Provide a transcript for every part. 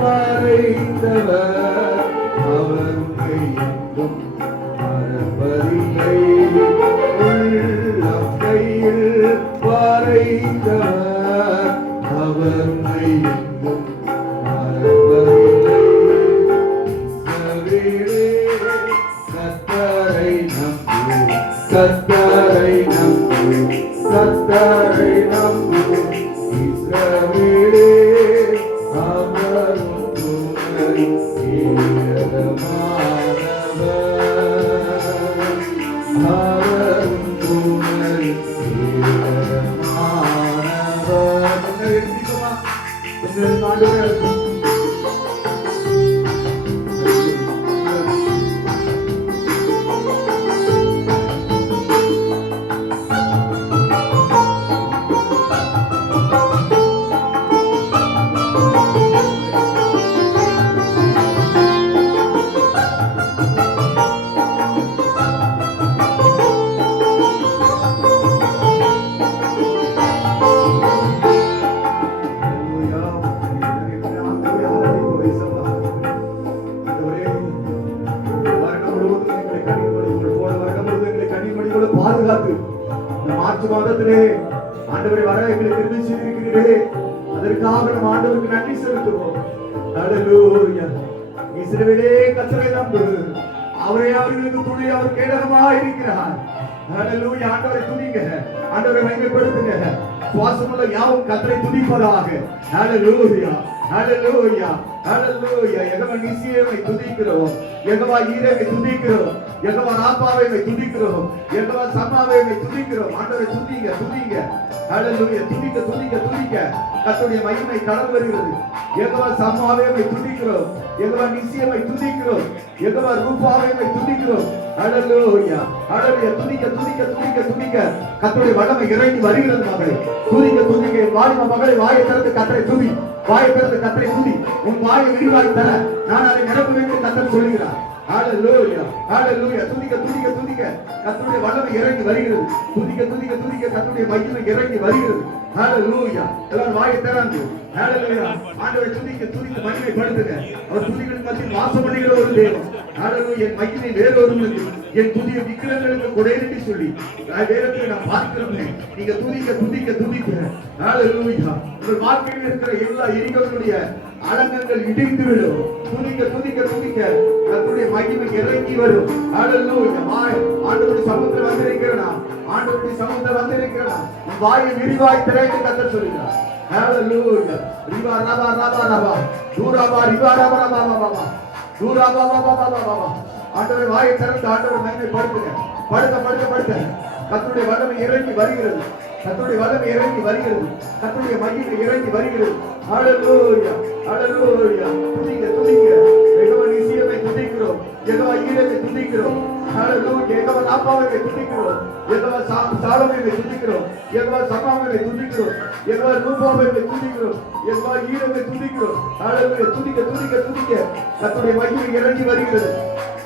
மறைந்தவர் அவர் உன்னை என்றும் மறப்பதில்லை. உள்ளம் கையில் வரைந்தவர் அவர் உன்னை என்றும் மறப்பதில்லை. கர்த்தரை நம்பு, கர்த்தரை நம்பு, கர்த்தரை நம்பு. இஸ்ரவேலே அவர் உன்னை ஏகமானவர், அவர் உன்னை ஏகமானவர். எழுதிக்கோமா, ஆண்டவரே பாதுகாத்து இந்த மார்ச் மாதத்திலே ஆண்டவரை வர எங்களுக்கு கிருபை செய்திருக்கிறீர்களே, அதற்காக நம்ம ஆண்டவருக்கு நன்றி செலுத்துவோம். ஹல்லேலூயா. இஸ்ரவேலே கர்த்தரை நம்பு, அவரே அவர்களுக்கு துணை, அவர் கேடகமாக இருக்கிறார். ஹல்லேலூயா. ஆண்டவரை துதிங்க, ஆண்டவரை மகிமைப்படுத்துங்க. சுவாசமுள்ள யாவும் கர்த்தரை துதிப்பதாக. ஹல்லேலூயா, ஹல்லேலூயா, ஹல்லேலூயா. யெகோவா நிசியேவை துதிக்கிறோம், யெகோவா ஈரேவை துதிக்கிறோம், யெகோவா ராப்பாவை துதிக்கிறோம், யெகோவா சம்மாவை துதிக்கிறோம். ஆண்டவரை துதிங்க, துதிங்க. ஹல்லேலூயா. துதிக்க, துதிக்க, துதிக்க. கர்த்தருடைய மகிமை கடந்து வருகிறது. யெகோவா சம்மாவை துதிக்கிறோம், யெகோவா நிசியேவை துதிக்கிறோம், யெகோவா ரூபாவை துதிக்கிறோம். ஹல்லேலூயா, ஹல்லேலூயா. துதிக்க, துதிக்க, துதிக்க, துதிக்க. கர்த்தருடைய வல்லமை இறங்கி வருகிறது மகளே. துதிக்க, துதிக்க. வாலிப மகளே, வாயை திறந்து கர்த்தரை துதி, வாயை திறந்து கர்த்தரை துதி. உன் வாயை விரிவாய் தர நான் அதை நிரப்புவேன் என்று கர்த்தர் சொல்கிறார். ஹல்லேலூயா, ஹல்லேலூயா. துதிக்க, துதிக்க, துதிக்க. கர்த்தருடைய வல்லமை இறங்கி வருகிறது. துதிக்க, துதிக்க, துதிக்க. கர்த்தருடைய மகிமை இறங்கி வருகிறது. ஹல்லேலூயா. எல்லாரும் வாயை திறந்து ஹல்லேலூயா. ஆண்டவரை துதிக்க, துதிக்க மகிமைப்படுத்துங்க. அவர் துதிகளின் மத்தியில் வாசம் பண்ணுகிற ஒரு தேவன். ஹல்லேலூயா. என் மகிமை வேறொருவனுக்கு, என் புதிய விக்கிரங்களுக்கு கொடையிட்டு சொல்லி வேதத்தை நான் பார்க்கிறோமே. நீங்க துதிக்க, துதிக்க, துதிக்க. ஹல்லேலூயா. உங்கள் வாழ்க்கையில் இருக்கிற எல்லா எரிகளுடைய அலங்கங்கள் இடிந்து விடும். துதிக்க, துதிக்க, துதிக்க. கர்த்தருடைய மகிமை இறங்கி வரும். ஹல்லேலூயா. ஆண்டவருடைய சமூகத்தில் வந்திருக்கிறனா, ஆண்டவருடைய சமூகத்தில் வந்திருக்கிறனா, வாயை விரிவாய் திறந்து கர்த்தர் சொல்கிறார். ஹல்லேலூயா. ரிவா ரபா ரபா ரபா தூராபா ரிவா ரபா ரபா ரபா தூராபா ரபா ரபா ரபா. ஆண்டவரே வாயை திறந்து ஆண்டவரை மகிமைப்படுத்துங்க. படுக்க, படுக்க, படுக்க. கர்த்தருடைய வல்லமை இறங்கி வருகிறது. கர்த்தருடைய வல்லமை இறங்கி வருகிறது. கர்த்தருடைய மகிமை இறங்கி வருகிறது. ஹல்லேலூயா, ஹல்லேலூயா. துதிக்க, துதிக்க. யெகோவா நிசியேவை துதிக்கிறோம், யெகோவா ஈரேவை துதிக்கிறோம். ஹல்லேலூயா. யெகோவா ராப்பாவை துதிக்கிறோம், யெகோவா சாலோமை துதிக்கிறோம், யெகோவா சம்மாவை துதிக்கிறோம், யெகோவா ரூபாவை துதிக்கிறோம், யெகோவா ஈரேவை துதிக்கிறோம். ஹல்லேலூயா. துதிக்க, துதிக்க, துதிக்க. கர்த்தருடைய மகிமை இறங்கி வருகிறது.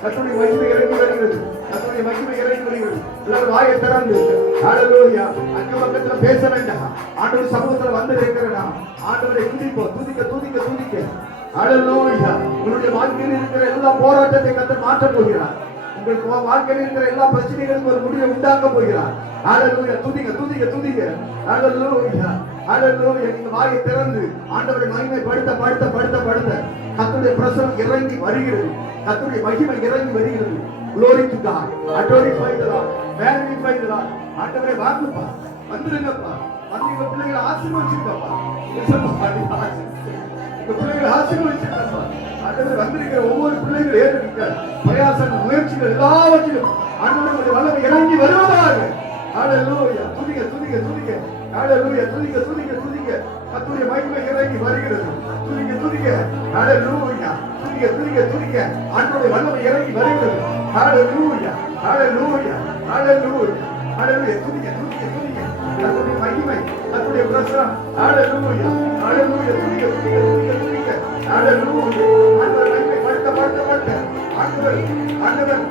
கர்த்தருடைய மகிமை இறங்கி வருகிறது. கர்த்தருடைய மகிமை இறங்கி வருகிறது. எல்லாரும் வாயை திறந்து ஹல்லேலூயா. அக்க பக்கத்துல பேச வேண்டாம். ஆண்டவர் சமூகத்துல வந்து இருக்கிறனா ஆண்டவரை துதிப்போம். துதிக்க, துதிக்க, துதிக்க. ஹல்லேலூயா. உங்களுடைய வாழ்க்கையில் இருக்கிற எல்லா போராட்டத்தை கர்த்தர் மாற்ற போகிறார். உங்களுக்கு வாழ்க்கையில் இருக்கிற எல்லா பிரச்சனைகளுக்கும் ஒரு முடிவை உண்டாக்க போகிறார். ஹல்லேலூயா. துதிக்க, துதிக்க, துதிக்க. ஹல்லேலூயா, ஹல்லேலூயா. நீங்க வாயை திறந்து ஆண்டவரை மகிமைப்படுத்த, படுத்த, படுத்த, படுத்த. கர்த்தருடைய பிரசன்னம் இறங்கி வருகிறது. கர்த்தருடைய மகிமை இறங்கி வருகிறது. Glory to God. Glorify the Lord. Magnify the Lord. ஆண்டவரே வாங்கப்பா, வந்துருங்கப்பா. வந்து எங்க பிள்ளைகளை ஆசீர்வதிச்சுங்கப்பா. எங்க பிள்ளைகளை ஆசீர்வதிச்சுங்கப்பா. ஆண்டவரே வந்திருக்கிற ஒவ்வொரு பிள்ளைகளும் ஏற்றுக்க பிரயாசங்கள், முயற்சிகள் எல்லாவற்றிலும் ஆண்டவருடைய வல்லமை இறங்கி வருவதாக. ஹல்லேலூயா. துதிக்க, துதிக்க, துதிக்க. ஹல்லேலூயா. துதிக்க, துதிக்க, துதிக்க. கர்த்தருடைய மகிமை இறங்கி வருகிறது. துதிக்க, துதிக்க. ஹல்லேலூயா. துதிக்க, துதிக்க, துதிக்க. ஆண்டவருடைய வல்லமை இறங்கி வருகிறது. ஹல்லேலூயா, ஹல்லேலூயா, ஹல்லேலூயா, ஹல்லேலூயா. துதிக்க, துதிக்க, துதிக்க. கர்த்தருடைய மகிமை, கர்த்தருடைய பிரசன்னம். ஹல்லேலூயா, ஹல்லேலூயா. துதிக்க, துதிக்க, துதிக்க, துதிக்க. ஹல்லேலூயா. ஆண்டவர் மகிமை படுத்த, படுத்த, படுத்த. ஆண்டவர், ஆண்டவர்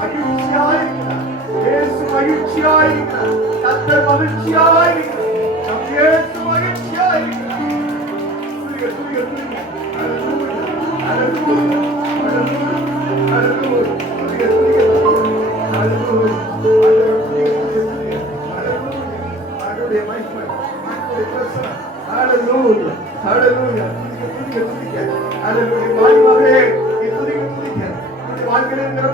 மகிழ்ச்சியாய் இருக்கிறார். இயேசு மகிழ்ச்சியாய் இருக்கிறார். கர்த்தர் மகிழ்ச்சியாய் இருக்கிறார். நம் இயேசு மகிழ்ச்சியாய் இருக்கிறார். துதிக்க, துதிக்க, துதிக்க.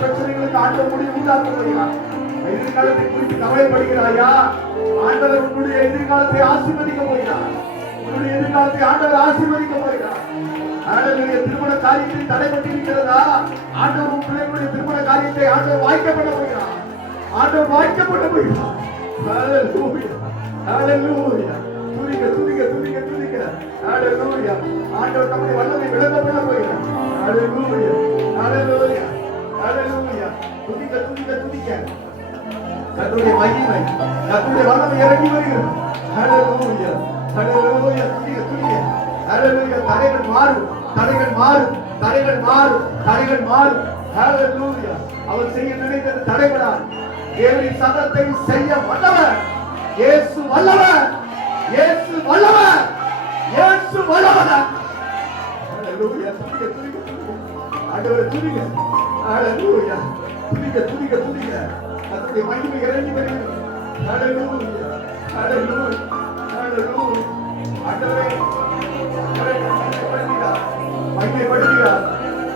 பிரச்சனைகளுக்கு ஆண்டவர் முடிவு உண்டாக்குகிறார். எதிர்காலத்தை குறித்து கவலைப்படுகிறாயா? ஆண்டவர் உன்னுடைய எதிர்காலத்தை ஆசீர்வதிக்க போகிறார். உன்னுடைய எதிர்காலத்தை ஆண்டவர் ஆசீர்வதிக்க போகிறார். ஆண்டவருடைய திருமண காரியத்தில் தடைபட்டிருக்கிறதா? ஆண்டவர் உன் பிள்ளைகளுடைய திருமண காரியத்தை ஆண்டவர் வாய்க்கப்பட போகிறார். ஆண்டவர் வாய்க்கப்பட போகிறார். ஹல்லேலூயா, ஹல்லேலூயா. துதிக்க துதிக்க துதிக்க துதிக்க. ஹல்லேலூயா. ஆண்டவர் நம்முடைய வல்லமை விளங்கப்பட போகிறார். ஹல்லேலூயா, ஹல்லேலூயா, ஹல்லேலூயா. துதிக்க துதிக்க துதிக்க. கர்த்தருடைய மகிமை, கர்த்தருடைய வல்லமை இறங்கி வருகிறது. ஹல்லேலூயா, ஹல்லேலூயா. துதிக்க துதிக்க. ஹல்லேலூயா. தடைகள் மாறும், தடைகள் மாறும், தடைகள் மாறும், தடைகள் மாறும். ஹல்லேலூயா. அவர் செய்ய நினைத்தது தடைபடாது. தேவனின் சத்தத்தை செய்ய வல்லவர் இயேசு, வல்லவர் இயேசு, வல்லவர் இயேசு, வல்லவர். ஹல்லேலூயா. துதிக்க துதிக்க துதிக்க. ஆண்டவரே துதிக்க. ஹல்லேலூயா. துதிக்க துதிக்க துதிக்க. கர்த்தருடைய மகிமை இறங்கி வருகிறது. ஹல்லேலூயா, ஹல்லேலூயா, ஹல்லேலூயா. ஆண்டவரே மகிமைப்படுகிறார்.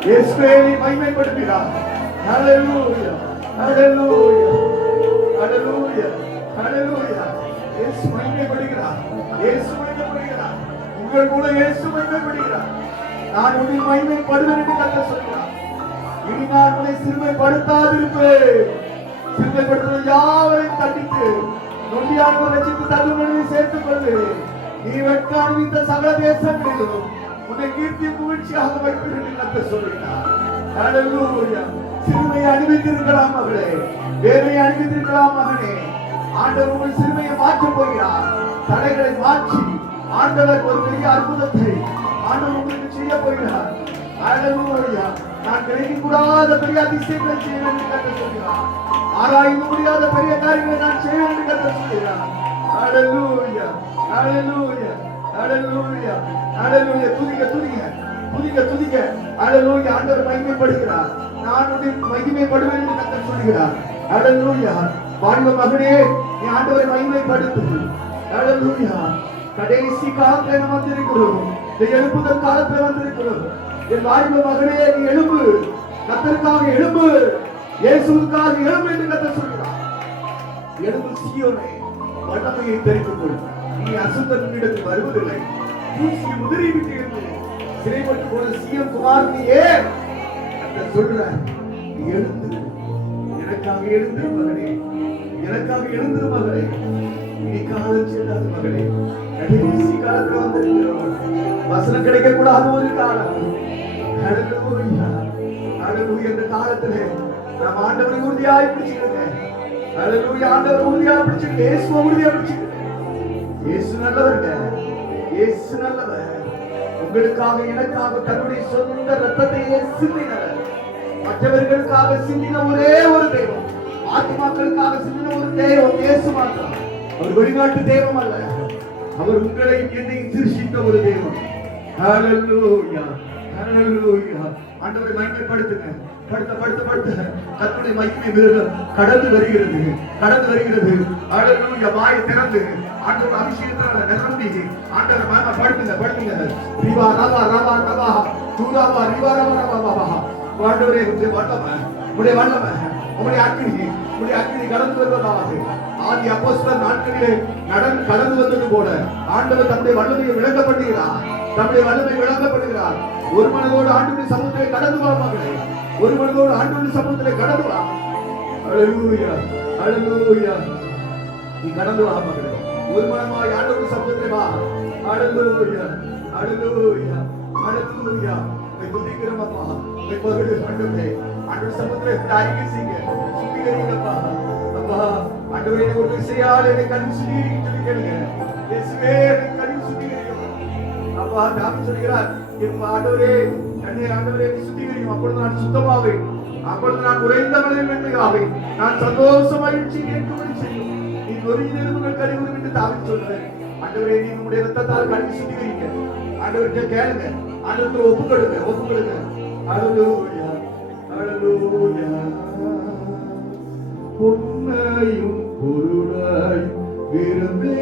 இயேசுவே மகிமைப்படுகிறார். ஹல்லேலூயா, ஹல்லேலூயா, ஹல்லேலூயா, ஹல்லேலூயா. இயேசு மகிமைப்படுகிறார். இயேசு மகிமைப்படுகிறார். உங்கள் கூட இயேசு மகிமைப்படுகிறார். நான் உன்னை மகிமைப்படுவேன் என்று கர்த்தர் சொல்கிறார். இனி நான் உன்னை சிறுமைப்படுத்தாதிருப்பேன். சிறுமைப்படுத்துவது யாவரையும் தண்டித்து நொண்டியானவர் ரட்சித்து தள்ளுமணியை சேர்த்துக் கொள்வேன். நீ வெட்க அணிவித்த சகல தேசங்களிலும் உன்னை கீர்த்தி புகழ்ச்சியாக வைப்பேன் என்று கர்த்தர் சொல்கிறார். ஹல்லேலூயா. சிறுமையை அணிவித்திருக்கலாம் மகளே, வேதனையை அணிவித்திருக்கலாம் மகனே. ஆண்டவர் உங்கள் சிறுமையை மாற்றப் போகிறார். தடைகளை மாற்றி ஆண்டவர் ஒரு பெரிய அற்புதத்தை ஆண்டவர் உங்களுக்கு செய்ய போகிறார். ஹல்லேலூயா. நான் கிடைக்க கூடாத பெரிய அதிசயங்களை செய்வேன் என்று கர்த்தர் சொல்கிறார். ஆராய்ந்து முடியாத பெரிய காரியங்களை நான் செய்வேன் என்று கர்த்தர் சொல்கிறார். ஹல்லேலூயா, ஹல்லேலூயா, ஹல்லேலூயா, ஹல்லேலூயா. துதிக்க துதிக்க துதிக்க துதிக்க. ஹல்லேலூயா. ஆண்டவர் மகிமைப்படுகிறார். நான் உன்னை மகிமைப்படுவேன் என்று கர்த்தர் சொல்கிறார். ஹல்லேலூயா. வாலிப மகனே, நீ ஆண்டவரை மகிமைப்படுத்து. ஹல்லேலூயா. கடைசி காலத்துல நாம் வந்திருக்கிறோம். எழுப்புதல் காலத்துல வந்திருக்கிறோம். என் வாலிப மகனே, நீ எழும்பு. கர்த்தருக்காக எழும்பு. இயேசுவுக்காக எழும்பு என்று கர்த்தர் சொல்கிறார். எழும்பு சீயோனே, வல்லமையை தெரிந்து கொள். நீ அசுத்தத்தினிடத்தில் வருவதில்லை. தூசி உதிரி விட்டு எழுந்து சிறைப்பட்டு போன சீயோன் குமாரனையே கர்த்தர் சொல்றார். நீ எழுந்து, எனக்காக எழுந்து மகனே, எனக்காக எழுந்து மகளே. நீ காலம் செல்லாத மகளே. கடைசி காலத்துல வந்திருக்கிறோம். வசனம் கிடைக்க கூடாத ஒரு காலம். ஹல்லேலூயா, ஹல்லேலூயா. இந்த காலத்திலே நாம் ஆண்டவரை உறுதியாய் பிடிச்சுக்கிறோங்க. ஹல்லேலூயா. ஆண்டவரை உறுதியாய் பிடிச்சுக்கிறோம். இயேசுவை உறுதியாய் பிடிச்சுக்கிறோம். இயேசு நல்லவர்ங்க. இயேசு நல்லவர். உங்களுக்காக எனக்காக தன்னுடைய சொந்த ரத்தத்தையே சிந்தினவர். மற்றவர்களுக்காக சிந்தின ஒரே ஒரு தெய்வம், ஆத்மாக்களுக்காக சிந்தின ஒரு தெய்வம் இயேசு மாத்திரம். அவர் வெளிநாட்டு தெய்வம் அல்ல. அவர் உங்களை என்னையும் சிருஷ்டித்த ஒரு தெய்வம். ஹல்லேலூயா, ஹல்லேலூயா. ஆண்டவரை மகிமைப்படுத்துங்க. படுத்த படுத்த படுத்த கர்த்தருடைய மகிமை கடந்து வருகிறது, கடந்து வருகிறது. ஹல்லேலூயா. வாய் திறந்து ஆண்டவர் அபிஷேகத்தால நிரம்பி ஆண்டவர் மகிமை படுத்துங்க, படுத்துங்க. ரிவா ரவா ரவா ரவா தூராவா ரிவா ரவா ரவா. ஆண்டவரே உம்முடைய வல்லமை, உம்முடைய வல்லமை, உம்முடைய அக்கினி, உம்முடைய அக்கினி கடந்து வருவதாக. ஆதி அப்போஸ்தலர் நாட்களிலே கடந்து வந்தது போல ஆண்டவர் தம்முடைய வல்லமையை விளங்கப்படுகிறார். தம்முடைய வல்லமை விளங்கப்படுகிறார். ஒரு மனதோடு ஆண்டவருடைய சமூகத்திலே கடந்து வா மகளே. ஒரு மனதோடு ஆண்டவருடைய சமூகத்திலே கடந்து வா. ஹல்லேலூயா, ஹல்லேலூயா. நீ கடந்து வா மகளே. ஒரு மனமாய் ஆண்டவருடைய சமூகத்திலே வா. ஹல்லேலூயா, ஹல்லேலூயா, ஹல்லேலூயா. துதிக்கிறோம் அப்பா. மகளே ஆண்டவரே, ஆண்டவருடைய சமூகத்திலே அறிக்கை செய்யுங்க, சுத்திகரிங்கப்பா. அப்பா ஆண்டவரே, ஒரு விஷயால் என்னை கண்ணு சுத்திகரிக்க கேளுங்க. இயேசுவே, என்னை கண்ணு சுத்திகரிங்க. அப்பா தாவீது சொல்கிறார், என் ஆண்டவரே, என்னை ஆண்டவரே சுத்திகரியும். அப்பொழுது நான் சுத்தமாவேன். அப்பொழுது நான் உறைந்தவளை வெண்மையாவேன். நான் சந்தோஷ மகிழ்ச்சி கேட்கும்படி செய்யும். நீ நொறுங்கின எலும்புகள் கழிவுறும் என்று தாவீது சொல்றார். ஆண்டவரே, நீ உம்முடைய இரத்தத்தால் கண்ணு சுத்திகரிங்க. ஆண்டவர்கிட்ட கேளுங்க, ஆண்டவருக்கு ஒப்புக்கொடுங்க. ஹalleluya ஹalleluya. பொன்னையும் பொருளையும் விரும்பே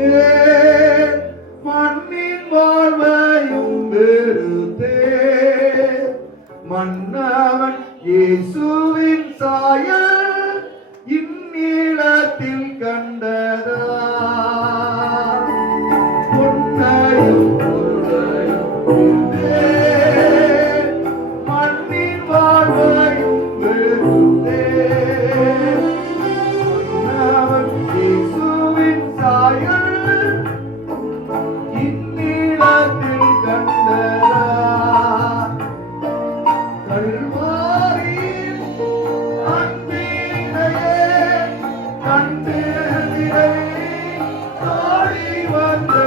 மண்ணின் வாழ்வையும் வெறுத்தே மன்னவன் இயேசுவின் சாயல் இந்நிலத்தில் கண்டதா. பொன்னையும் பொருளையும் விரும்பே மண்ணின் வாழ்வையும் வெறுத்தே மன்னவன் இயேசுவின் சாயல் இந்நிலத்தில் கண்டதா. கல்வாரியின் அன்பினையே கண்டு நாடி வந்தே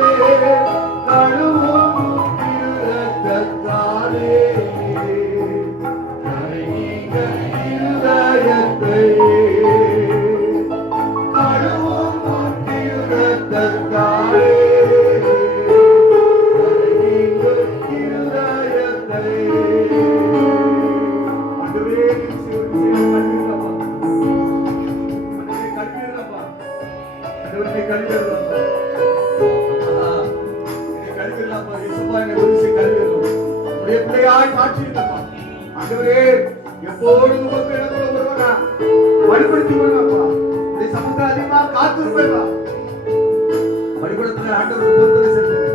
கழுவும் இரத்தத்தாலே கரைநீங்க இருதயத்தை கழுவும் இரத்தத்தாலே கரைநீங்க இருதயத்தை. ஆண்டவரே எப்போதும் உமக்கு எனக்குள்ள வருவானா வழிபடுத்தி வருவாப்பா. இந்த சமூக அதிகமா காத்து இருப்பேப்பா. வழிபடத்துல ஆண்டவருக்கு பொறுத்தது செஞ்சது.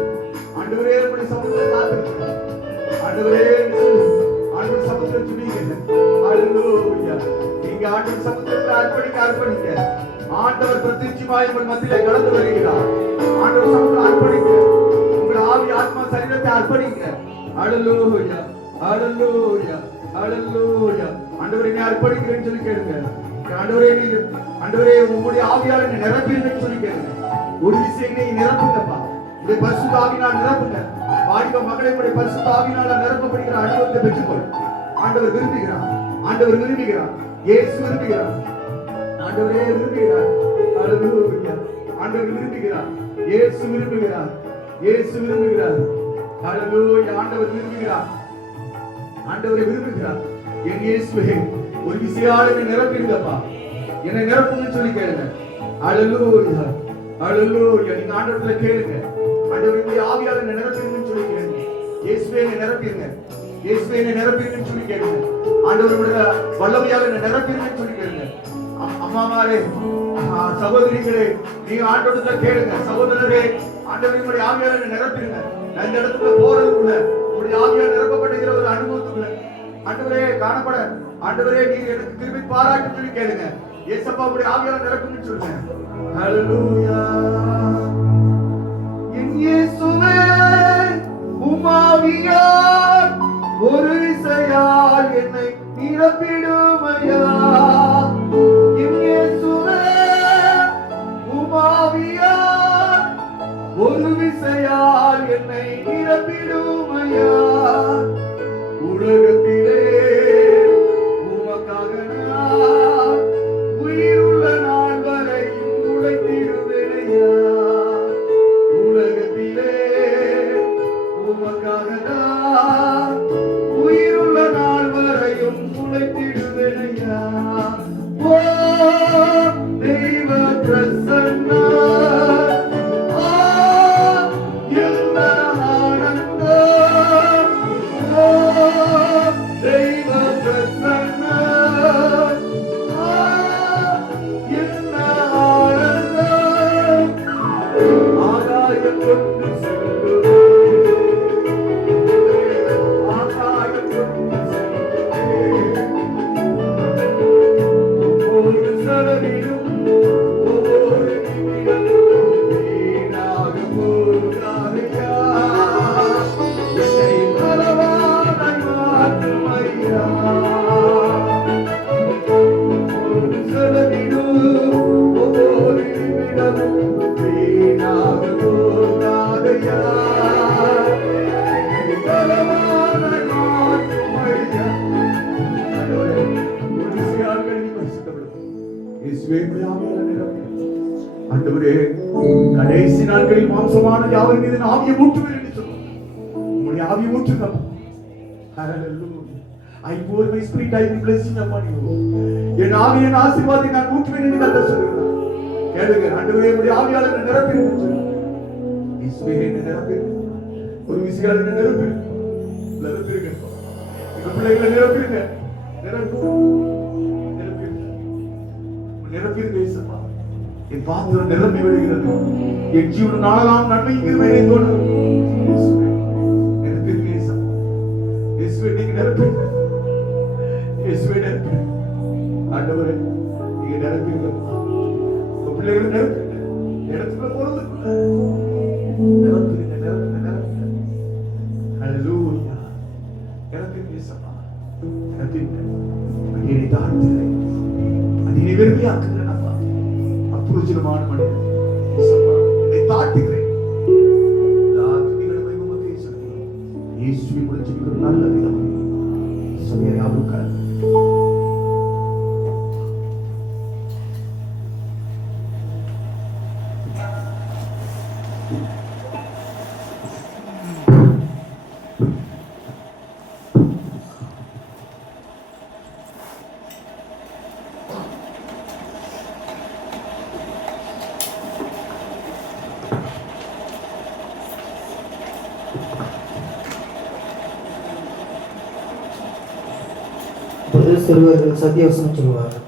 ஆண்டவரே உங்களுடைய சமூகத்தை காத்து ஆண்டவரே ஆண்டவர் சமூகத்தை சுனிங்க. ஹalleluya. நீங்க ஆண்டவர் சமூகத்தை அர்ப்பணிக்க ஆண்டவர் பிரத்யட்சமாய் உங்கள் மத்தியிலே கடந்து வருகிறார். ஆண்டவர் சமூகத்தை அர்ப்பணிக்க, உங்கள் ஆவி ஆத்மா சரீரத்தை அர்ப்பணிக்க. ஹalleluya ஹalleluya ஹalleluya. ஆண்டவரே நீ அர்ப்பணிக்கிறேன்னு சொல்லி கேளுங்க. ஆண்டவரே உங்களுடைய ஆவியால நீ நிரப்பீங்கன்னு சொல்லி கேளுங்க. ஒரு விஷயம் நீ நிரப்புங்கப்பா. உங்களுடைய பரிசுத்த ஆவியினால் நிரப்புங்க. வாலிப மகளை உங்களுடைய பரிசுத்த ஆவியினால் நிரப்பப்படுகிற அனுபவத்தை பெற்றுக்கொள். ஆண்டவர் விரும்புகிறார். இயேசு விரும்புகிறார். ஆண்டவரே விரும்புகிறார். ஹalleluya. ஆண்டவர் விரும்புகிறார். இயேசு விரும்புகிறார். ஹalleluya. ஆண்டவர் விரும்புகிறார். ஆண்டவரை விரும்புகிறார். என் இயேசுவே ஒரு விசையால் என்னை நிரப்பிடுங்கப்பா. என்னை நிரப்புங்கன்னு சொல்லி கேளுங்க. ஹalleluya ஹalleluya. நீங்க ஆண்டவர்கிட்ட கேளுங்க. ஆண்டவருடைய ஆவியால் என்னை நிரப்பிடுங்கன்னு சொல்லி கேளுங்க. இயேசுவே என்னை நிரப்பிடுங்கன்னு சொல்லி கேளுங்க. ஆண்டவருடைய வல்லமையால் என்னை நிரப்பிடுங்கன்னு சொல்லி கேளுங்க. அம்மாமாரே, சகோதரிகளே, நீங்க ஆண்டவர்கிட்ட கேளுங்க. சகோதரரே, ஆண்டவருடைய ஆவியால் என்னை நிரப்பிடுங்க. நான் இந்த இடத்துல போறதுக்குள்ள உங்களுடைய ஆவியால் நிரப்பப்படுகிற ஒரு அனுபவத்துக்குள்ள ஆண்டவரே காணப்பட, ஆண்டவரே நீங்க எனக்கு திரும்பி பாராட்டு சொல்லி கேளுங்க. ஏசப்பா உங்களுடைய ஆவியால் நிரப்புன்னு சொல்லுங்க. ஹalleluya. என் இயேசுவே உம்மாவியால் ஒரு விசையால் என்னை நிரப்பிடுமையா. என் இயேசுவே உம்மாவியால் ஒரு விசையால் என்னை நிரப்பிடுமையா. உலகத்திலே உமக்காக நான் உயிருள்ள நாள் வரை உழைத்திடுவேனையா. உலகத்திலே உமக்காக நான் உயிருள்ள நாள் வரையும் உழைத்திடுவேனையா. ஓ தெய்வ பிரசன்னா, கடைசி நாட்களில் மாம்சமான யாவர் மீது ஆவியை ஊற்றுவேன் என்று சொன்னார். ஆவி ஊற்றுங்கப்பா. Hallelujah. I pour my spirit, I will blessing upon you. என் ஆவியின் ஆசீர்வாதத்தை நான் ஊற்றுவேன் என்று கர்த்தர் சொல்கிறார். கேளுங்க, ஆண்டவரே உம்முடைய ஆவியால் என்னை நிரப்பிடுங்க சொல்லுங்க. இயேசுவே என்னை நிரப்பிடுங்க. ஒரு விசையால் என்னை நிரப்பிடுங்க. நிரப்பிடுங்க. எங்க பிள்ளைகளை நிரப்பிடுங்க. நிரப்பிடுங்க. நிரப்பிடுங்க இயேசுப்பா. என் பாத்திரம் நிரம்பி விடுகிறது. என் ஜீவன நாளெல்லாம் நன்மை கிருபையை தோணும். இயேசுவே நிரப்பிடுங்க இயேசுப்பா. இயேசுவே நீங்க நிரப்பிடுங்க. இயேசுவே நிரப்பிடுங்க. ஆண்டவரே நீங்க நிரப்பிடுங்க. உங்க பிள்ளைகளை நிரப்பிடுங்க. இடத்துல போறது நிரப்பிடுங்க. நிரப்புங்க. நிரப்புங்க. ஹல்லேலூயா. நிரப்பிடுங்க இயேசுப்பா. நிரப்பிடுங்க. அடியை தாழ்த்துகிறேன். அடியை வெறுமையாக்குகிறேன் அப்பா. அப்புரோஜனமான மனிதன் இயேசுப்பா, என்னை தாழ்த்துகிறேன். எல்லா துதிகளும் உமக்கே செலுத்துகிறேன். இயேசுவின் மூலம் ஜெபிக்கிறோம் நல்ல பிதாவே. இயேசுவே ஆமென். சிறுவர்கள் சத்தியவசனம் சொல்வார்கள்.